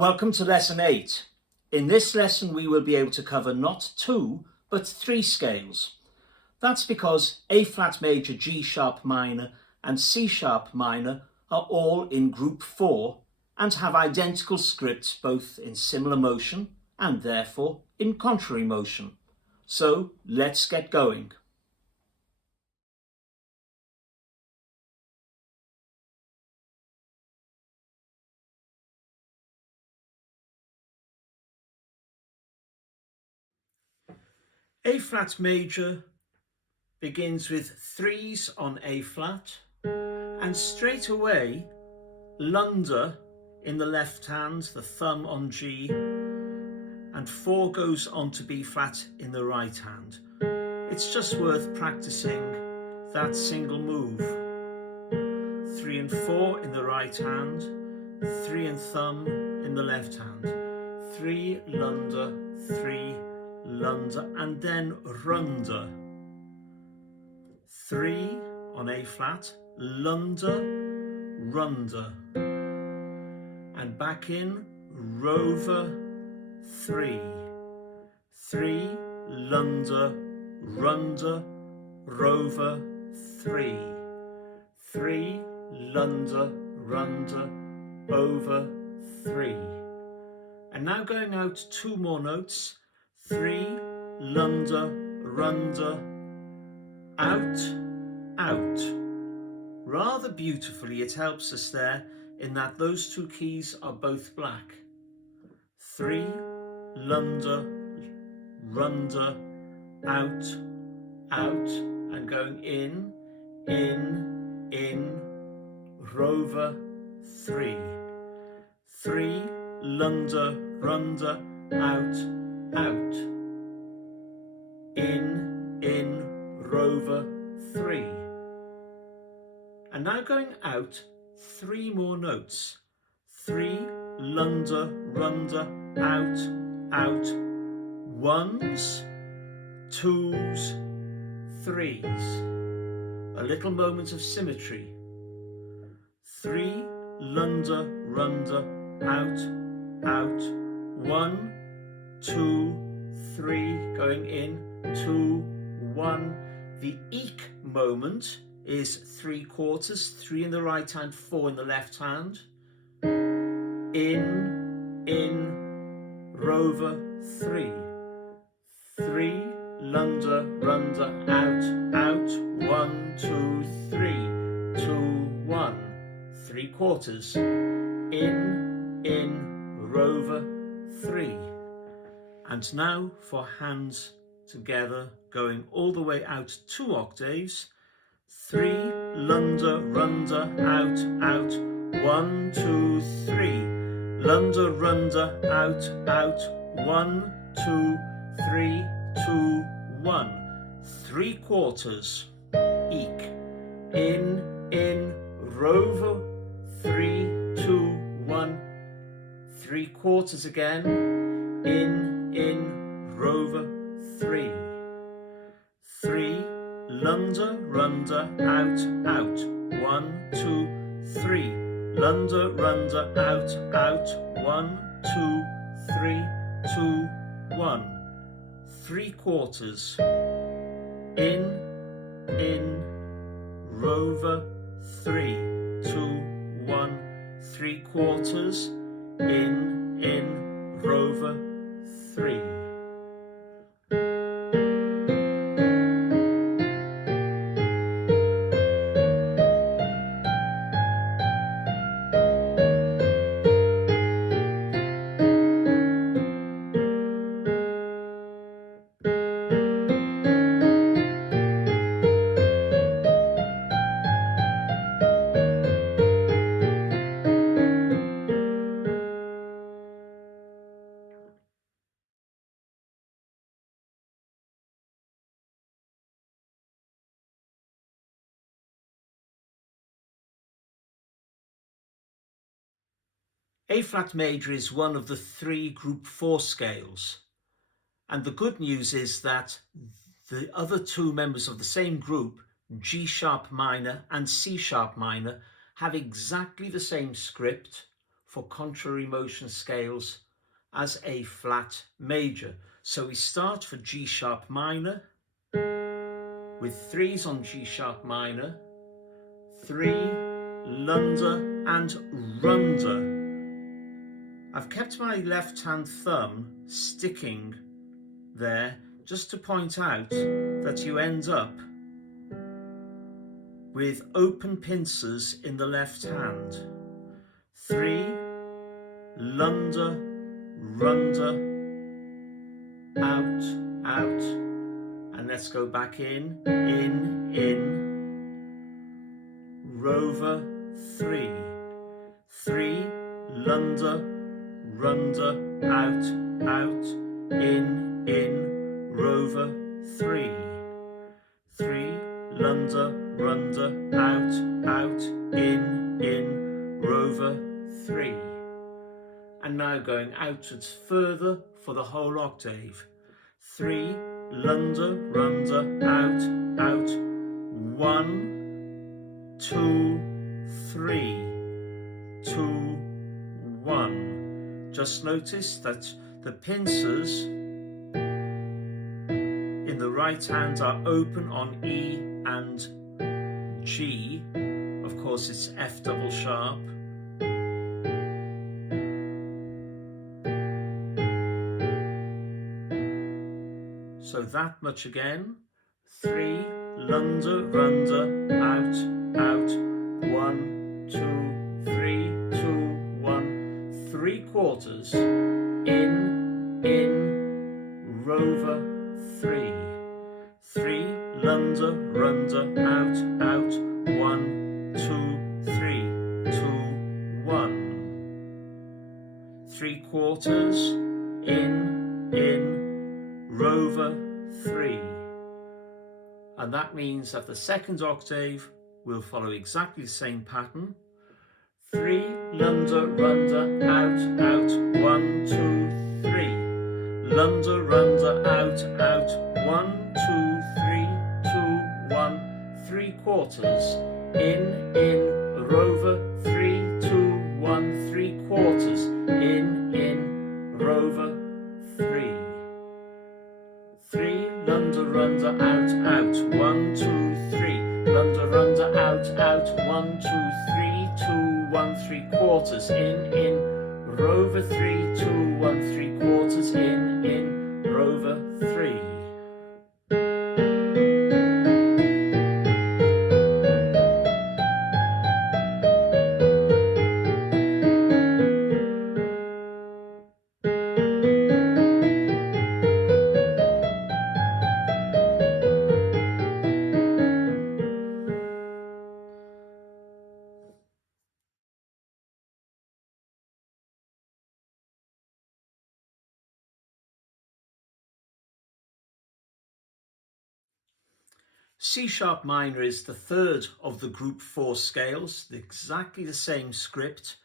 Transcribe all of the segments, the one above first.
Welcome to Lesson 8. In this lesson we will be able to cover not 2 but 3 scales. That's because A flat major, G sharp minor and C sharp minor are all in group 4 and have identical scripts both in similar motion and therefore in contrary motion. So let's get going. A flat major begins with 3s on A flat and straight away Lunda in the left hand, the thumb on G, and 4 goes on to B flat in the right hand. It's just worth practicing that single move. 3 and 4 in the right hand, 3 and thumb in the left hand. 3 Lunda, 3 Lunda, and then Runda. 3 on A flat, Lunda, Runda, and back in Rover, 3, 3 Lunda, Runda, Rover, 3, 3 Lunda, Runda, over, 3. And now going out 2 more notes, 3 Lunda, Runda, out, out. Rather beautifully, it helps us there in that those 2 keys are both black. 3 Lunda, Runda, out, out, and going in, Rover, 3, 3 Lunda, Runda, out, out, in, Rover, 3. And now going out 3 more notes. 3 Lunda, Runda, out, out, 1s, 2s, 3s. A little moment of symmetry. 3 Lunda, Runda, out, out, 1, 2, 3, going in, 2, 1. The eek moment is 3/4, 3 in the right hand, 4 in the left hand. In, Rover, 3, 3 Lunda, Runda, out, out, 1, 2, 3, 2, 1, 3/4, in, Rover, 3. And now for hands together, going all the way out 2 octaves. 3 Lunda, Runda, out, out, 1, 2, 3. Lunda, Runda, out, out, 1, 2, 3, 2, 1. 3/4, eek, in, Rover, 3, 2, 1. 3/4 again, in, Rover, 3, 3 Lunda, Runda, out, out, 1, 2, 3. Lunda, Runda, out, out, 1, 2, 3, 2, 1. 3/4, in, Rover, 3, 2, 1. 3/4, in, Rover, 3. A flat major is one of the 3 group 4 scales, and the good news is that the other 2 members of the same group, G sharp minor and C sharp minor, have exactly the same script for contrary motion scales as A flat major. So we start for G sharp minor with threes on G sharp minor, 3, Lunda and Runda. I've kept my left hand thumb sticking there just to point out that you end up with open pincers in the left hand. 3, Lunda, Runda, out, out, and let's go back in, Rover, 3, 3, Lunda, Runda, out, out, in, Rover, 3, 3, Lunda, Runda, out, in, Rover, 3. And now going outwards further for the whole octave. 3, Lunda, Runda, out, 1, 2, 3, 2, 1. Just notice that the pincers in the right hand are open on E and G. Of course, it's F double sharp. So that much again. 3, Lunda, Runda, out, 1, 2, 3, 2, 1, 3 quarters, in, Rover, 3, 3, Lunda, Runda, out, 1, 2, 3, 2, 1, 3 quarters, in, Rover, 3. And that means that the second octave will follow exactly the same pattern. 3, Lunda, Runda, out, 1, 2, 3. Lunda, Runda, out, 1, 2, 3, 2, 1, 3 quarters, in, Rover, 3, 2, 1, 3 quarters, in, Rover, 3. 3, Lunda, Runda, out, 1, 2, 3. Lunda, Runda, out, 1, 2, 3, 2, 1, 3 quarters, in, Rover, 3, 2, 1, 3 quarters, in, Rover, 3. C sharp minor is the third of the group 4 scales, exactly the same script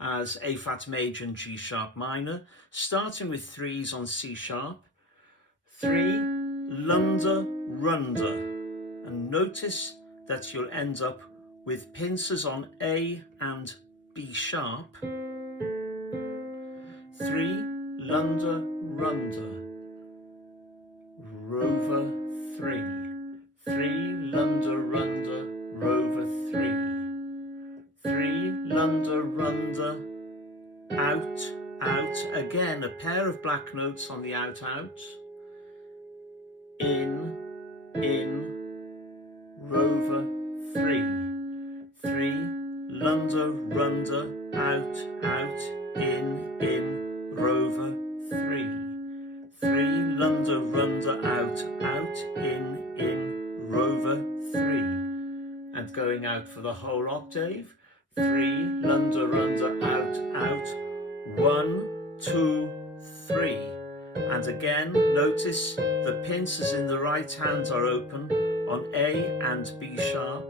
as A flat major and G sharp minor, starting with threes on C sharp. 3, Lunda, Runda, and notice that you'll end up with pincers on A and B sharp. 3, Lunda, Runda, Rover, 3. 3, Lunda, Runda, Rover, 3. 3, Lunda, Runda, out, again a pair of black notes on the out, in, Rover, 3. 3, Lunda, Runda, out, in, Rover, 3. 3, Lunda, Runda, out, in, Rover, 3. And going out for the whole octave. 3, Lunda, Runda, out, 1, 2, 3. And again, notice the pincers in the right hand are open on A and B sharp.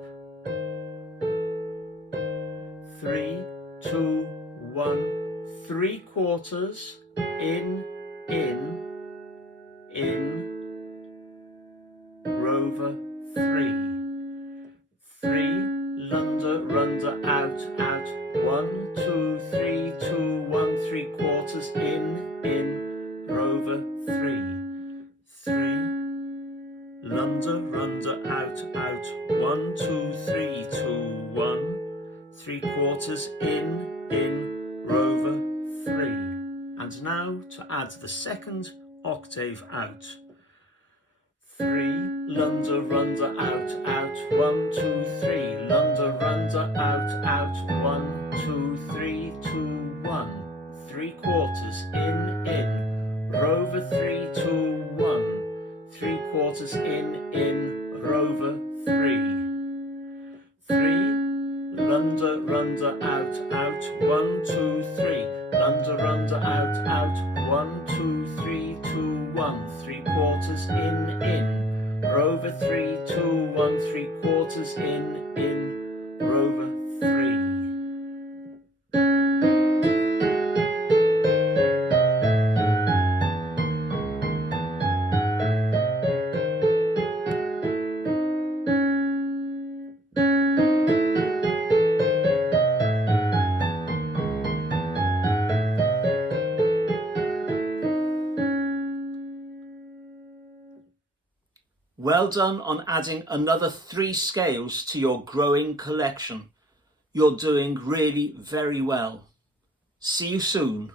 3, 2, 1, 3 quarters, in, Rover, 3. 3, Lunda, Runda, out, 1, 2, 3, Runda, out, out, 1, 2, 3, 2, 1, 3/4 in, Rover 3. And now to add the second octave out. 3, Runda, out, out, 1, 2, 3, Runda, out, out, 1, 2, 3, 2, 1, 3/4 in, Rover 3, 2, 1, 3/4 in, Rover 3. 3, Runda, out, out, 1, 2, 3, Runda, out, out, 1, 2, 3, 2, 1, 3/4 in, Rover 3, 2, 1, 3/4 in, Rover 3. Well done on adding another 3 scales to your growing collection. You're doing really very well. See you soon.